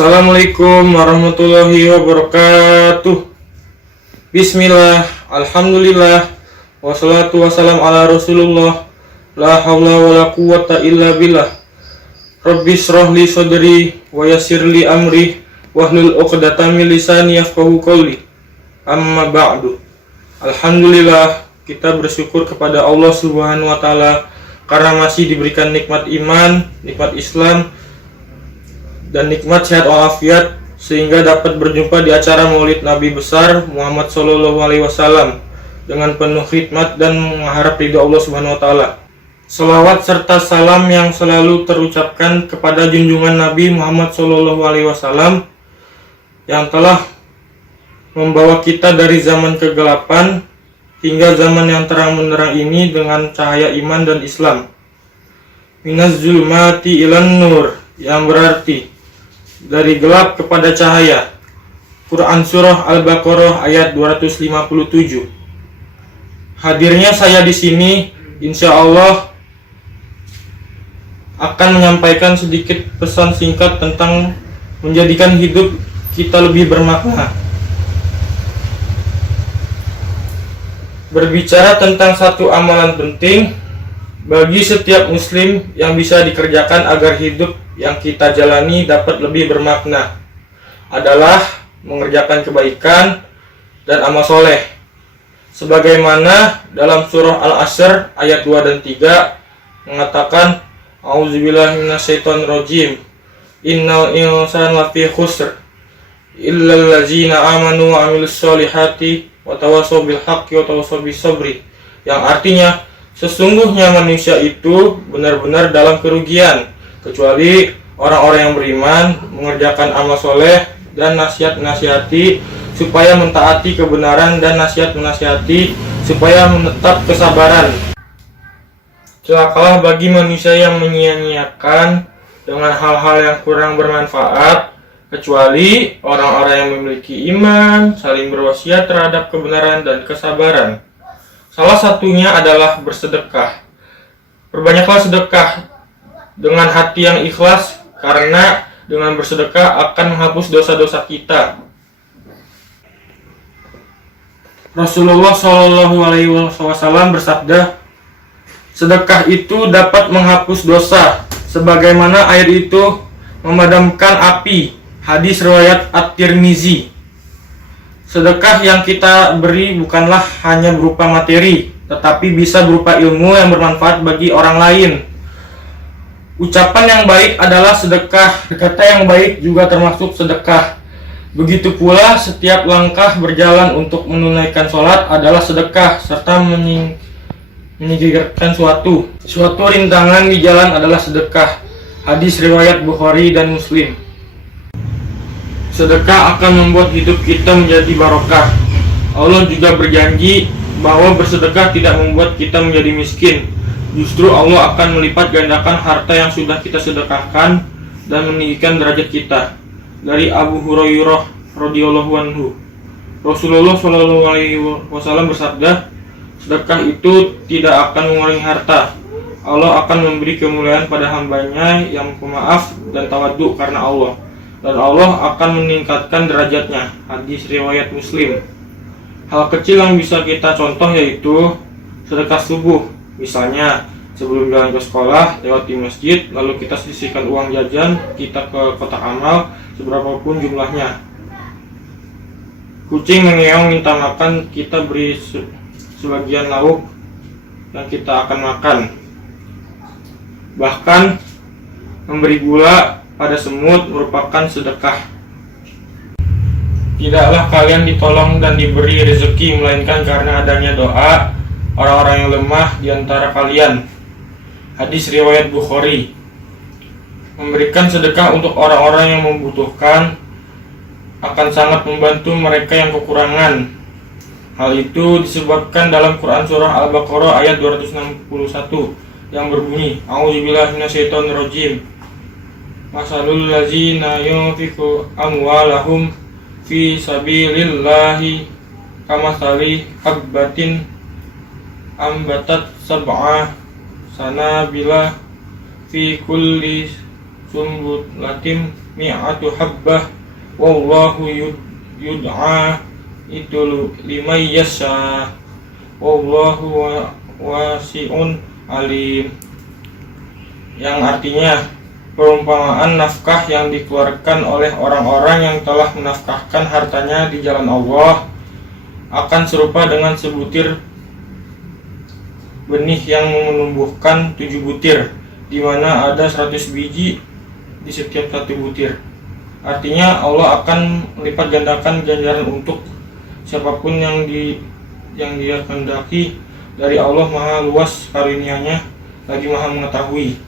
Assalamualaikum warahmatullahi wabarakatuh. Bismillah, alhamdulillah, wassalatu wassalam ala rasulullah. La hawla wa la quwata illa billah. Rabbi shrah li sadri wa yassir li amri wahlul 'uqdatam min lisani yafqahu qawli. Amma ba'du. Alhamdulillah, kita bersyukur kepada Allah Subhanahu wa taala karena masih diberikan nikmat iman, nikmat Islam, dan nikmat sehat walafiat sehingga dapat berjumpa di acara Maulid Nabi besar Muhammad Shallallahu Alaihi Wasallam dengan penuh khidmat dan mengharap ridha Allah Subhanahu Wa Taala. Salawat serta salam yang selalu terucapkan kepada junjungan Nabi Muhammad Shallallahu Alaihi Wasallam yang telah membawa kita dari zaman kegelapan hingga zaman yang terang benderang ini dengan cahaya iman dan Islam. Minaz zulmati ilan nur, yang berarti dari gelap kepada cahaya. Quran Surah Al-Baqarah ayat 257. Hadirnya saya di sini insya Allah akan menyampaikan sedikit pesan singkat tentang menjadikan hidup kita lebih bermakna. Berbicara tentang satu amalan penting bagi setiap muslim yang bisa dikerjakan agar hidup yang kita jalani dapat lebih bermakna adalah mengerjakan kebaikan dan amal soleh. Sebagaimana dalam surah Al-Asr ayat 2 dan 3 mengatakan, A'udzubillahi minasyaitonirrajim. Innal insana lafi khusr illal ladzina amanu wa amilus solihati wa tawassaw bil haqqi wa tawassaw bis sabri. Yang artinya, sesungguhnya manusia itu benar-benar dalam kerugian kecuali orang-orang yang beriman, mengerjakan amal soleh dan nasihat-nasihati supaya mentaati kebenaran dan nasihat-nasihati supaya menetap kesabaran. Celakalah bagi manusia yang menyia-nyiakan dengan hal-hal yang kurang bermanfaat kecuali orang-orang yang memiliki iman, saling berwasiat terhadap kebenaran dan kesabaran. Salah satunya adalah bersedekah. Perbanyaklah sedekah dengan hati yang ikhlas, karena dengan bersedekah akan menghapus dosa-dosa kita. Rasulullah Shallallahu Alaihi Wasallam bersabda, sedekah itu dapat menghapus dosa, sebagaimana air itu memadamkan api. Hadis riwayat At-Tirmizi. Sedekah yang kita beri bukanlah hanya berupa materi, tetapi bisa berupa ilmu yang bermanfaat bagi orang lain. Ucapan yang baik adalah sedekah, kata yang baik juga termasuk sedekah. Begitu pula setiap langkah berjalan untuk menunaikan sholat adalah sedekah, serta menyingkirkan suatu rintangan di jalan adalah sedekah. Hadis riwayat Bukhari dan Muslim. Sedekah akan membuat hidup kita menjadi barokah. Allah juga berjanji bahwa bersedekah tidak membuat kita menjadi miskin. Justru Allah akan melipat gandakan harta yang sudah kita sedekahkan dan meninggikan derajat kita. Dari Abu Hurairah radhiyallahu anhu, Rasulullah Shallallahu Alaihi Wasallam bersabda, sedekah itu tidak akan mengurangi harta. Allah akan memberi kemuliaan pada hambanya yang pemaaf dan tawadhu karena Allah, dan Allah akan meningkatkan derajatnya. Hadis riwayat Muslim. Hal kecil yang bisa kita contoh yaitu sedekah subuh. Misalnya, sebelum jalan ke sekolah, lewat di masjid, lalu kita sisihkan uang jajan kita ke kotak amal, seberapapun jumlahnya. Kucing mengeong minta makan, kita beri sebagian lauk yang kita akan makan. Bahkan, memberi gula pada semut merupakan sedekah. Tidaklah kalian ditolong dan diberi rezeki, melainkan karena adanya doa orang-orang yang lemah di antara kalian. Hadis riwayat Bukhari. Memberikan sedekah untuk orang-orang yang membutuhkan akan sangat membantu mereka yang kekurangan. Hal itu disebutkan dalam Quran Surah Al-Baqarah ayat 261 yang berbunyi, A'udzubillahi minasyaitonirrajim. Masalul ladzina yunfiqu amwalahum fi sabilillahi kamathali habbatin ambatat sab'a sanabila fi kulli sumbulatin mi'atu habbah wallahu yud'a itu liman yasha wallahu wasi'un alim, yang artinya perumpamaan nafkah yang dikeluarkan oleh orang-orang yang telah menafkahkan hartanya di jalan Allah akan serupa dengan sebutir benih yang menumbuhkan 7 butir, di mana ada 100 biji di setiap 1 butir. Artinya Allah akan melipat gandakan ganjaran untuk siapapun yang dia kehendaki. Dari Allah maha luas karunia-Nya, lagi maha mengetahui.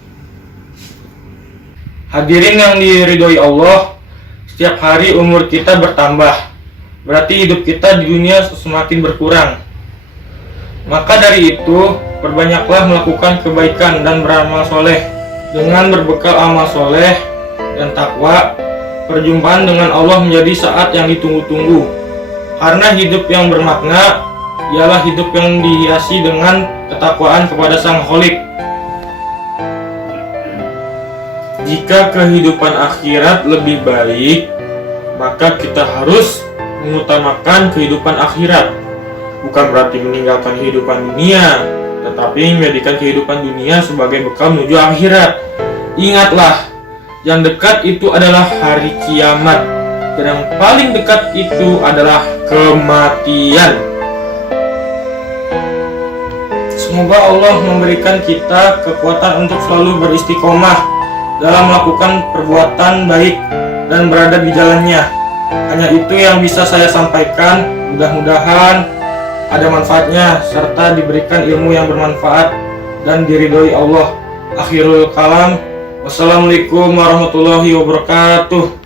Hadirin yang diridhoi Allah, setiap hari umur kita bertambah, berarti hidup kita di dunia semakin berkurang. Maka dari itu, perbanyaklah melakukan kebaikan dan beramal soleh. Dengan berbekal amal soleh dan takwa, perjumpaan dengan Allah menjadi saat yang ditunggu-tunggu. Karena hidup yang bermakna ialah hidup yang dihiasi dengan ketakwaan kepada Sang Khalik. Jika kehidupan akhirat lebih baik, maka kita harus mengutamakan kehidupan akhirat. Bukan berarti meninggalkan kehidupan dunia, tetapi menjadikan kehidupan dunia sebagai bekal menuju akhirat. Ingatlah, yang dekat itu adalah hari kiamat, dan yang paling dekat itu adalah kematian. Semoga Allah memberikan kita kekuatan untuk selalu beristiqomah dalam melakukan perbuatan baik dan berada di jalannya. Hanya itu yang bisa saya sampaikan. Mudah-mudahan ada manfaatnya serta diberikan ilmu yang bermanfaat dan diridhoi Allah. Akhirul kalam. Wassalamualaikum warahmatullahi wabarakatuh.